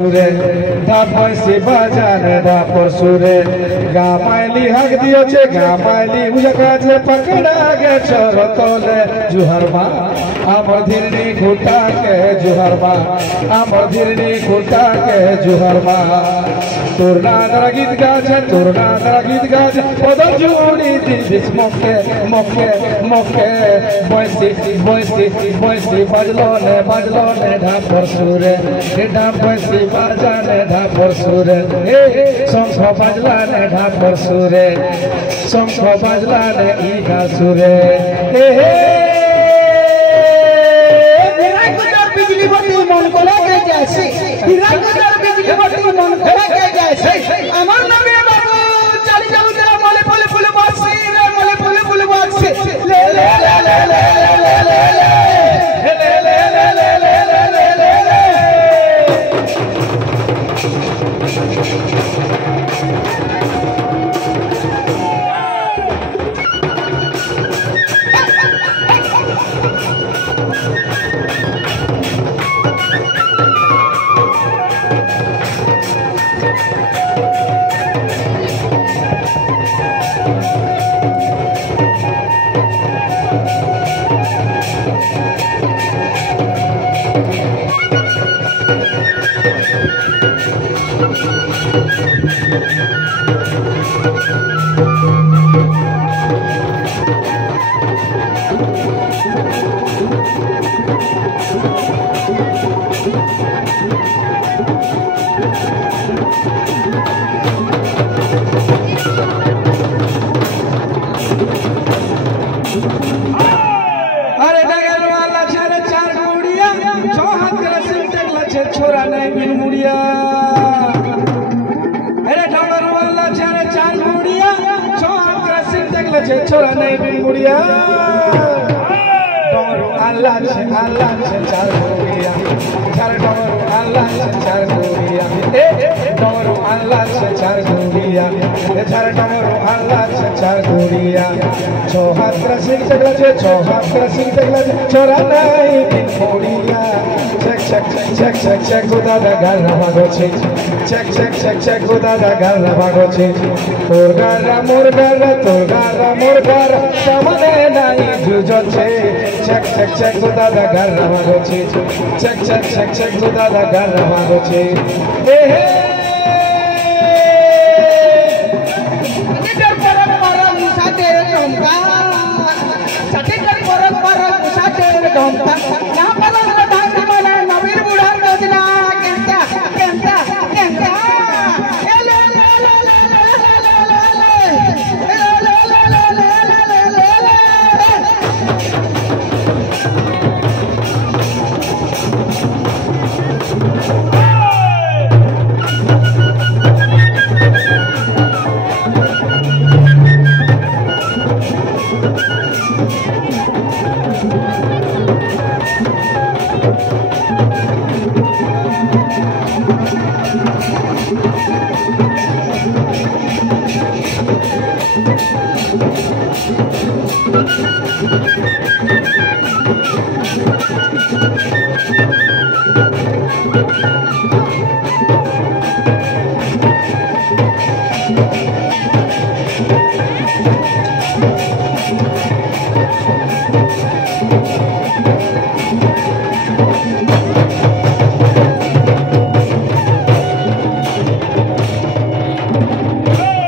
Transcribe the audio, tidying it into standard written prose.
सुरे ढापय से बाजार ढापर सुरे गामायली हक दियो छे गामायली उजका छे पकड़ा गे चोर तोले जुहरमा आमर धीरनी घुटा के जुहरमा आमर धीरनी घुटा के जुहरमा तोरना दरा गीत गाछे तोरना दरा गीत गाछे पदम जुड़ी दिस मके मके मके बयसी बजलो ने ढापर सुरे ढापय से बाजाने ढापर सुरे शंख बाजला ने ढापर सुरे शंख बाजला ने ईगा सुरे बिजली बत्ती मन को लगे जैसे बिजली बत्ती मन को लगे जैसे अमर नबी बाबू चली जाऊ तेरा मोले फूल फूल बक्से रे मोले फूल फूल बक्से ले ले ले ले ले ले ले छोरा नहीं बिन मुड़िया अरे डॉलर वाला चारे चार मुड़िया छोरा नहीं बिन मुड़िया डॉलर अल्लाह से चार मुड़िया चार डॉलर अल्लाह से चार मुड़िया डॉलर अल्लाह से चार मुड़िया चार डॉलर अल्लाह से चार मुड़िया छो हाथ क्रसिंग तकला छोरा नहीं बिन मुड़िया check udada garra magoche check udada garra magoche tor garra mor garra samane nai jujoche check udada garra magoche check udada garra magoche Thank you.